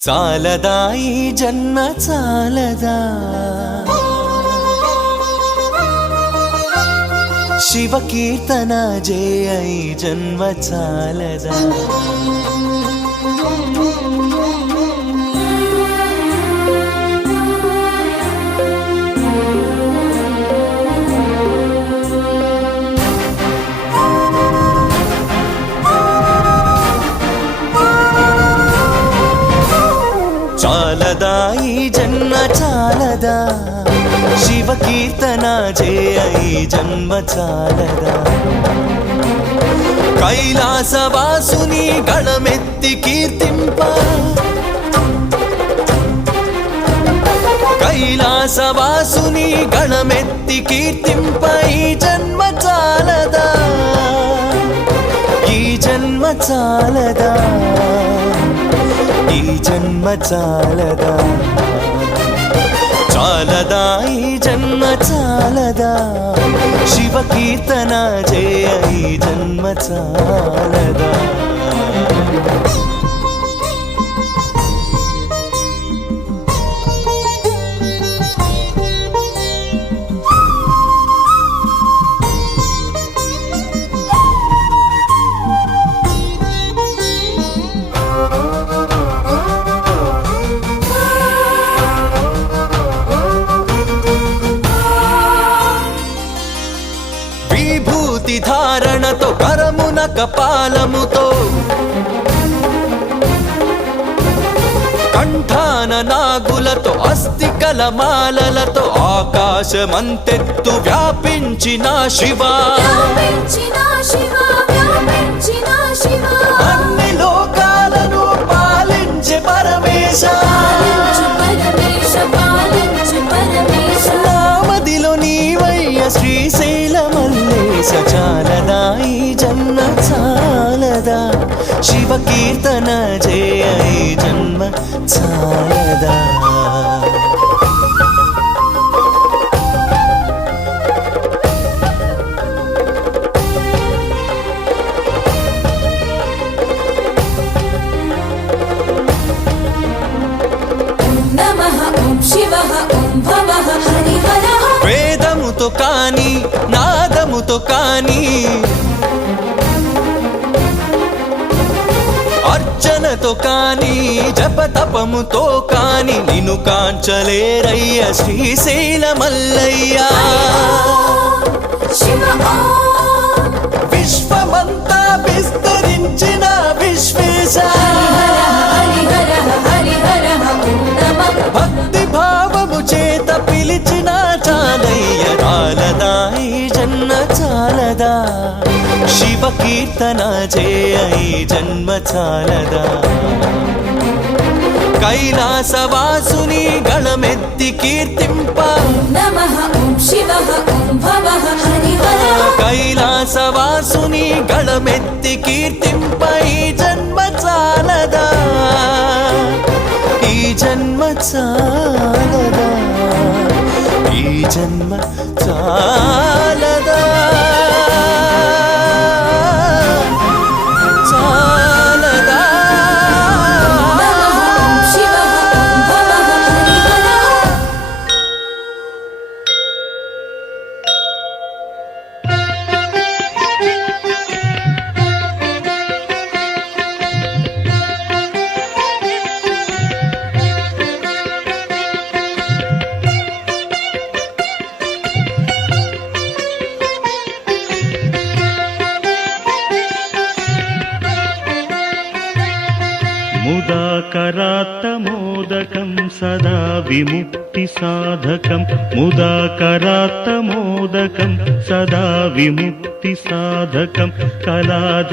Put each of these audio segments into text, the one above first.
చాలదా ఈ జన్మ చాలదా శివ కీర్తన జయ ఈ జన్మ చాలదా చాలదా ఈ జన్మ చాలదా శివ కీర్తన జయ ఈ జన్మ చాలదా కైలాసవాసుని గళమెత్తి కీర్తింప కైలాసవాసుని గళమెత్తి కీర్తింప ఈ జన్మ చాలదా ఈ జన్మ చాలదా ఈ జన్మ చాలదా చాలదా ఈ జన్మ చాలదా శివ కీర్తన జయ ఈ జన్మ చాలదా ధారణతో కరమున కపాలముతో కంఠాన నాగులతో అస్థికల మాలలతో ఆకాశమంతెత్తు వ్యాపించిన శివ అన్ని లోకాలను పాలించే పరమేశ నామదిలో నీవయ్య శ్రీశైల మల్లేశ చాలదా ఈ జన్మ చాలదా శివ కీర్తన జయ ఈ జన్మ చాలదా వేదముతో కాని నాదముతో కాని అర్చనతో కాని జపతపముతో కాని నిన్ను కాంచలేరయ్య శ్రీశైల మల్లయ్య విశ్వమంతా విస్తరించిన విశ్వేశ భక్తి భావము చేత పిలిచిన చాలయ్య చాలదా ఈ జన్మ చాలదా శివ కీర్తన జయ ఈ జన్మ చాలదా కైలాసవాసుని గళమెత్తి కీర్తింప కైలాసవాసుని గళమెత్తి కీర్తింప ఈ జన్మ చాలదా ఈ జన్మ చాలదా ఈ జన్మ చాలదా చాలదా ముదాకరాత్తమోదకం సదా విముక్తి సాధకం ముదాకరాత్తమోదకం సదా విముక్తి సాధకం కళాధరావతంసకం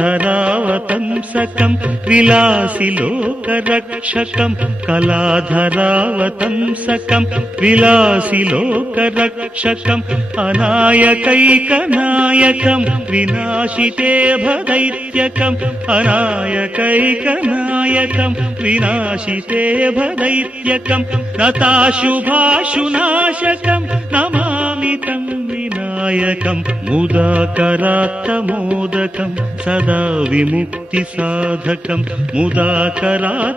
విలాసి లోకరక్షకం కళాధరావతంసకం విలాసి లోకరక్షకం అనాయకైకనాయకం వినాశితే భదైత్యకం అనాయకైకనాయకం వినాశితే భదైత్యకం నతాశుభాశునాశకం నమామి తం వినాశ विनायकं मुदाकरात्तमोदकं सदा विमुक्तिसाधकं मुदाकरात्तमोदकं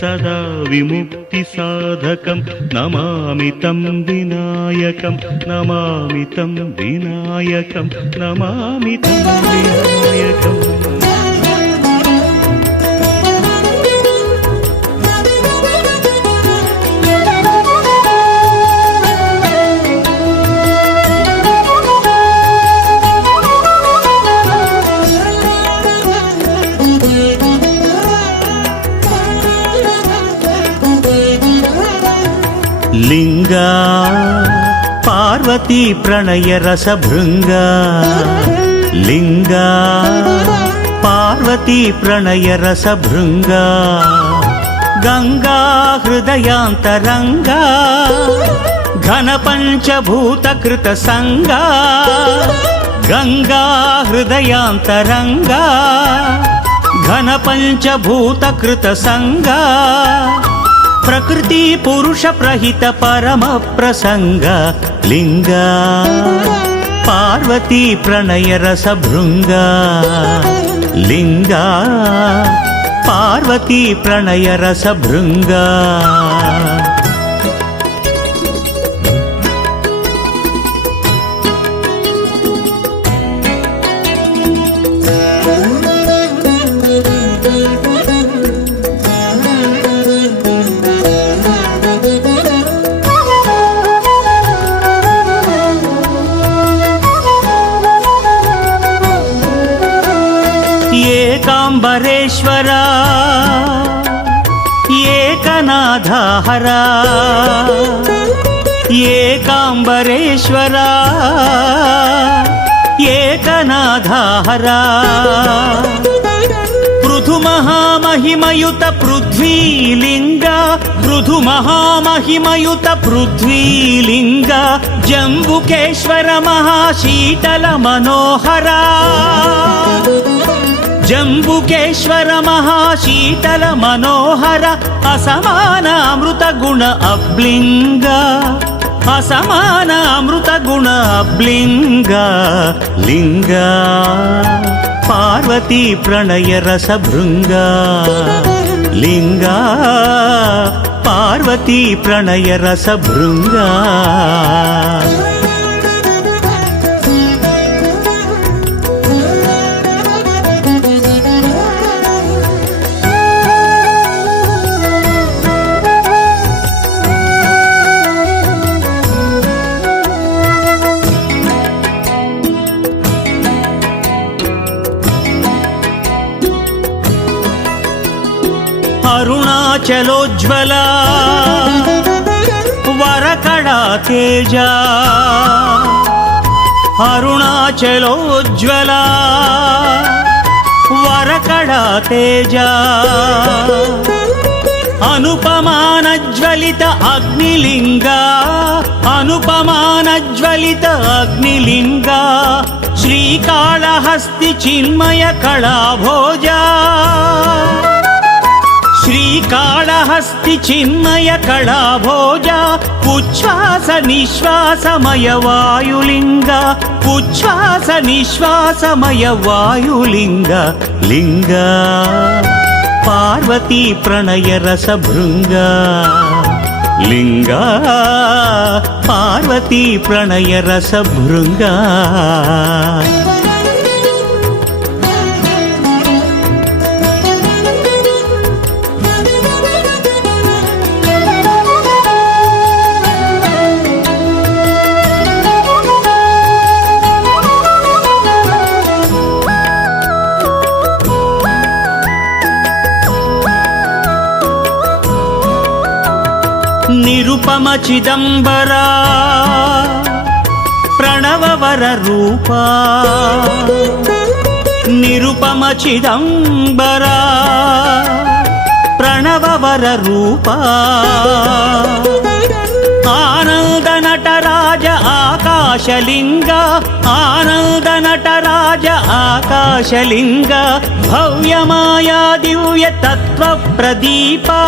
सदा विमुक्तिसाधकं नमामि तं विनायकं नमामि तं विनायकं नमामि तं विनायकम् लिंगा पार्वती प्रणय रस भृंगा लिंगा पार्वती प्रणय रस भृंगा गंगा हृदयांतरंगा घन पंचभूत कृत संगा गंगा हृदयांतरंगा घन पंचभूत कृत संगा प्रकृति पुरुष प्रहित परम प्रसंग लिंगा पार्वती प्रणय रस भृंगा लिंगा पार्वती प्रणय रस भृंगा एकांबरेश्वरा एकनाथा हरा एकांबरेश्वरा एकनाथा हरा पृथु महामहिमयुत पृथ्वीलिंगा पृथु महामहिमयुत पृथ्वीलिंगा जम्बुकेश्वर महाशीतल मनोहरा जम्बुकेश्वर महाशीतल मनोहर असमान अमृत गुण अब्लिंग असमान अमृत गुण अब्लिंग लिंग पार्वती प्रणय रस भृंगा लिंग पार्वती प्रणय रस भृंगा अरुणाचलोज्ज्वला वरकड़ा तेजा अरुणाचलोज्ज्वला वरकड़ा तेजा अनुपमानज्वलित अग्निलिंगा अनुपमानज्वलित अग्निलिंगा श्रीकाళहस्ति चिन्मय कलाभोजा श्रीकाళहस्ति चिन्मय कलाभोजा उच्छ्वास निश्वासमय वायुलिंग उच्छ्वास निश्वासमय वायुलिंग लिंग पार्वती प्रणय रस भृंगा लिंग पार्वती प्रणय रस भृंगा निरुपम चिदंबरा प्रणववर रूपा निरुपम चिदंबरा प्रणववर रूपा आनंद नटराज आकाशलिंग आनंद नटराज आकाशलिंग भव्य माया दिव्य तत्व प्रदीपा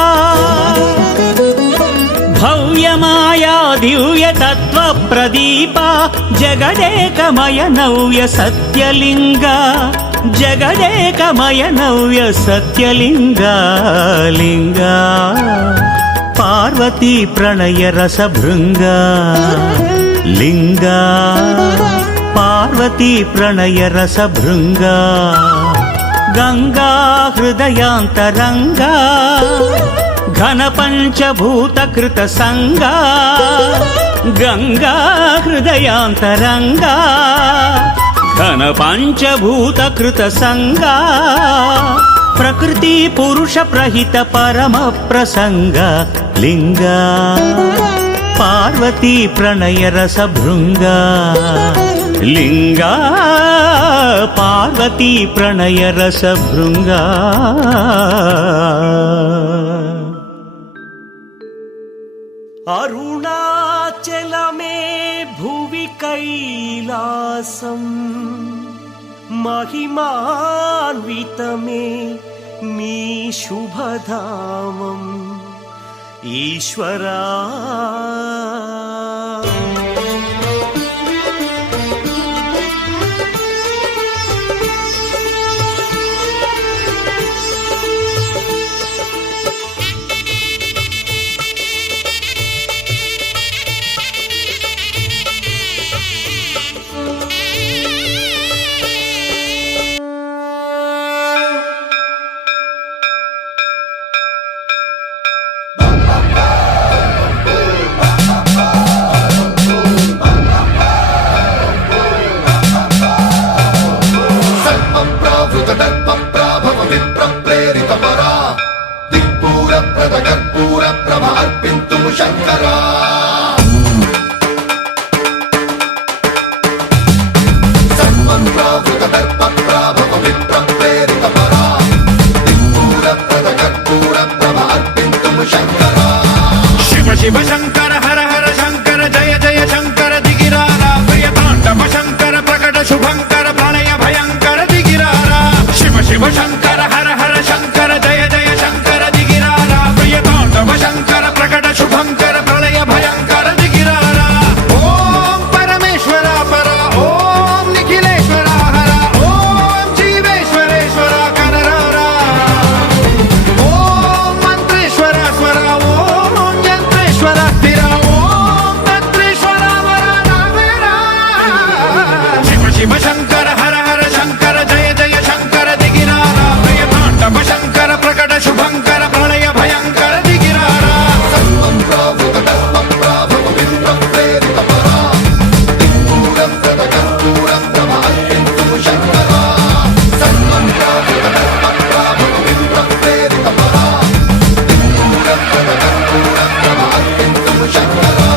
భవ్యమాయా దివ్య తత్వ ప్రదీప జగదేకమయ నవ్య సత్యలింగ జగదేకమయ నవ్య సత్యలింగ లింగ పార్వతీ ప్రణయ రస భృంగ లింగ పార్వతీ ప్రణయ రస భృంగ గంగా హృదయాంతరంగా ఘన పంచభూత కృత సంగా గంగా హృదయాంతరంగా ఘన పంచభూత కృత సంగా ప్రకృతి పురుష ప్రహిత పరమ ప్రసంగ లింగ పార్వతీ ప్రణయ రస భృంగ లింగ పార్వతీ ప్రణయ రస భృంగ అరుణాచలమే భువి కైలాసం మహిమాన్వితమే మీ శుభధామం ఈశ్వరా శంకరా సర్వప్రావృత దర్ప ప్రాభవ విప్ర ప్రేరిత పరా దిక్పూర ప్రద కర్పూర ప్రభ అర్పింతుము శంకరా శివ శివ శంకర హర హర శంకర జయ జయ శంకర దిగిరారా ప్రియ తాండవ శంకర ప్రకట శుభంకర ప్రళయ భయంకర దిగిరారా శివ శివ శంకర హర హర శంకర జయ జయ శంకర దిగిరారా ప్రియ తాండవ శంకర ప్రకట శుభంకర ప్రళయ భయంకర దిగిరారా ఓం పరమేశ్వర పర ఓం నిఖిలేశ్వర హర ఓం జీవేశ్వరేశ్వర కరరారా ఓం మంత్రేశ్వర స్వర ఓం యంత్రేశ్వర స్థిర ఓం తంత్రేశ్వర వర నావేరా శివ శివ శంకర హర హర శంకర జయ జయ శంకర దిగిరారా ప్రియ తాండవ శంకర ప్రకట శుభంకర ప్రళయ భయంకర దిగిరారా సర్వప్రావృత దర్ప ప్రాభవ విప్ర ప్రేరిత పరా దిక్పూర ప్రద కర్పూర ప్రభ అర్పింతుము శంకరా సర్వప్రావృత దర్ప ప్రాభవ విప్ర ప్రేరిత పరా దిక్పూర ప్రద కర్పూర ప్రభ అర్పింతుము శంకరా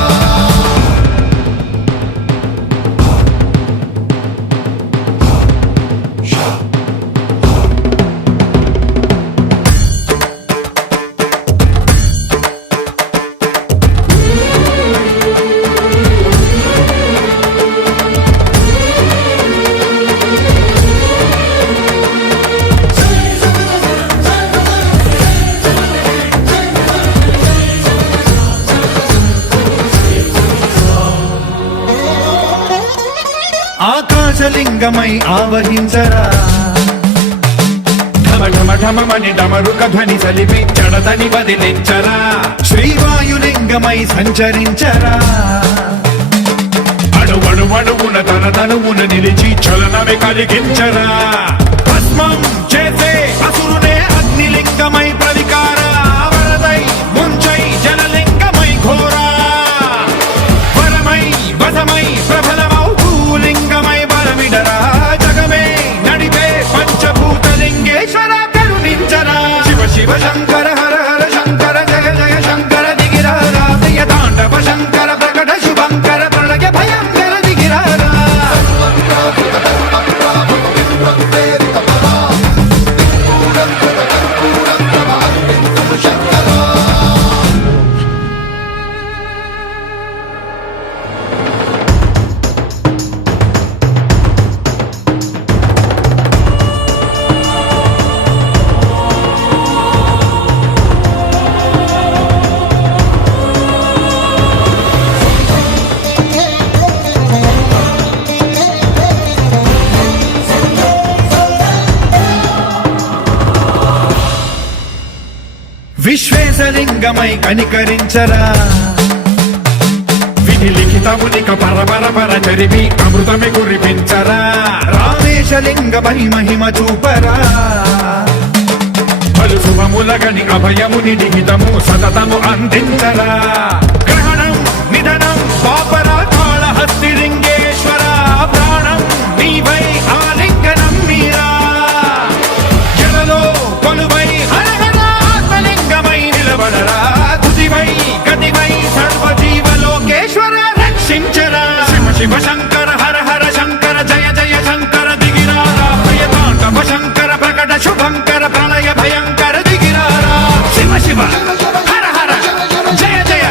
ఆకాశలింగమై ఆవహించరా ఢమ ఢమ ఢమమని డమరుక ధ్వని సలిపి జడదని వదిలించరా శ్రీవాయులింగమై సంచరించరా అణువణువున తన తనువున నిలిచి చలనమే కలిగించరా భస్మం చేసే అసురునే అగ్నిలింగమై ప్రవికారా వరదై ముంచై జలలింగమై ఘోరా వరమై వసమై ప్రబలమౌ భూలింగమై బలమిడరా జగమే నడిపే పంచభూతలింగేశ్వర కరుణించరా శివ శివ శంకర హర హర శంకర జయ జయ శంకర దిగిరారా ప్రియ తాండవ శంకర ప్రకట శుభంకర ప్రళయ భయంకర దిగిరారా సర్వప్రావృత దర్ప ప్రాభవ విప్ర ప్రేరిత పరా దిక్పూర ప్రద కర్పూర ప్రభ అర్పింతుము శంకరా విశ్వేశలింగమై కనికరించరా విధి లిఖితమునిక పర జరిపి అమృతమి కురిపించరా రామేశలింగమై మహిమ చూపరా పలు శుభములగని అభయముని లిఖితము సతతము అందించరా గ్రహణం నిధనం పాపరా కాళహస్తి లింగేశ్వర ప్రాణం నీవై ఆలింగనం మీరా జలలో కొలువై హరహరాత్మలింగమై నిలబడరా తుదివై గతివై సర్వజీవలోకేశ్వర రక్షించరా శివ శివ శంకర హర హర శంకర జయ జయ శంకర దిగిరారా ప్రియతాండవ శంకర ప్రకట శుభంకర ప్రళయ భయంకర దిగిరారా శివ శివ హర హర జయ జయ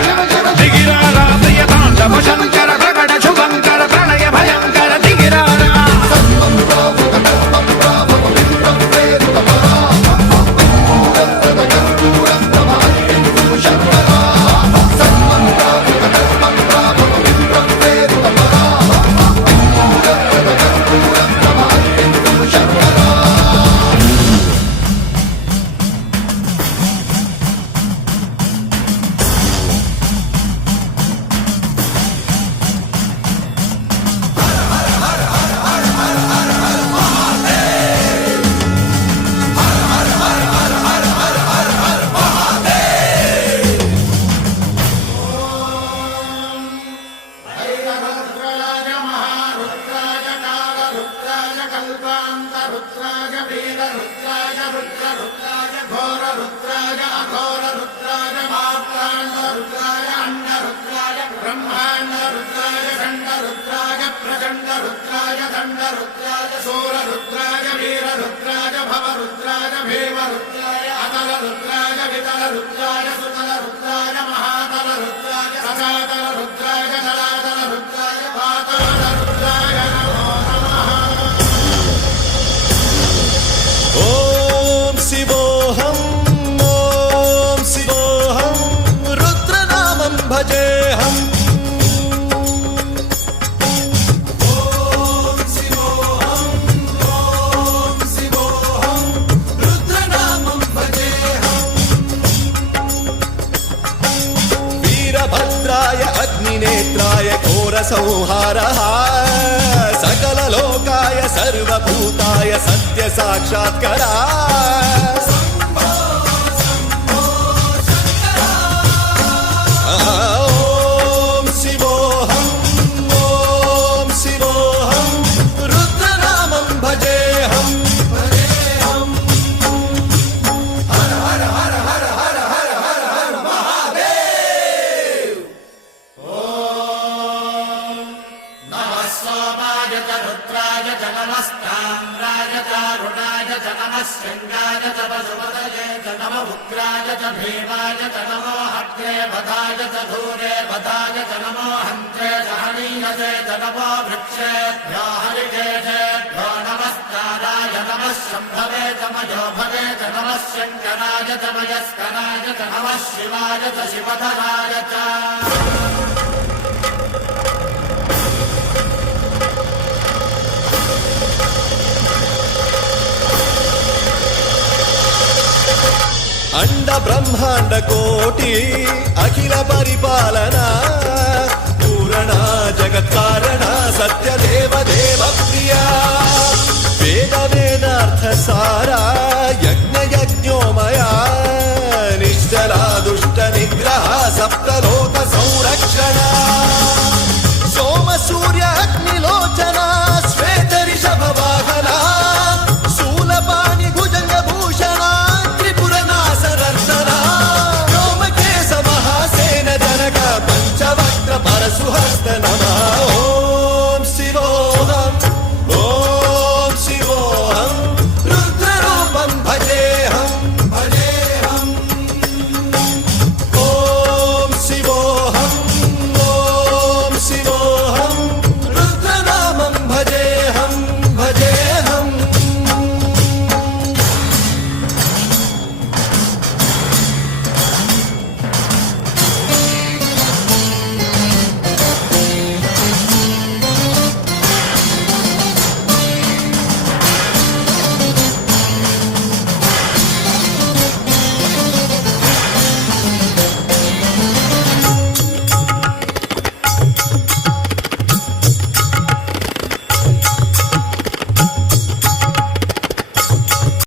దిగిరారా ప్రియతాండవ శంకర ప్రకట శుభంకర ప్రళయ భయంకర దిగిరారా ఓం శివోహం రుద్రనామం భజేహం రుద్రనామం భజేహం వీరభద్రాయ అగ్నినేత్రాయ ఘోర సంహారః सकललोकाय सर्वभूताय सत्य साक्षात्करा ॐ शिवोऽहं रुद्रनामं भजेऽहं हर हर हर हर हर हर हर हर महादेव रुद्राय च नमस्ताम्राय च रुणाय च नमः शृङ्गाय च पशुपतये च नम उग्राय च भीमाय च नमो हत्रे वधाय च धूरे वधाय च नमो हन्त्रे च हनीयसे च नमो वृक्षेभ्यो हरिकेशेभ्यो नमस्काराय नमः शम्भवे च मयो भवे च नमः शङ्कराय च मयस्कराय च नमः शिवाय च शिवधराय च अंड ब्रह्मांड कोटि अखिल परिपालना पूरणा जगत् कारणा सत्य देव देव प्रिया वेद वेदार्थ सारा यज्ञ यज्ञोमया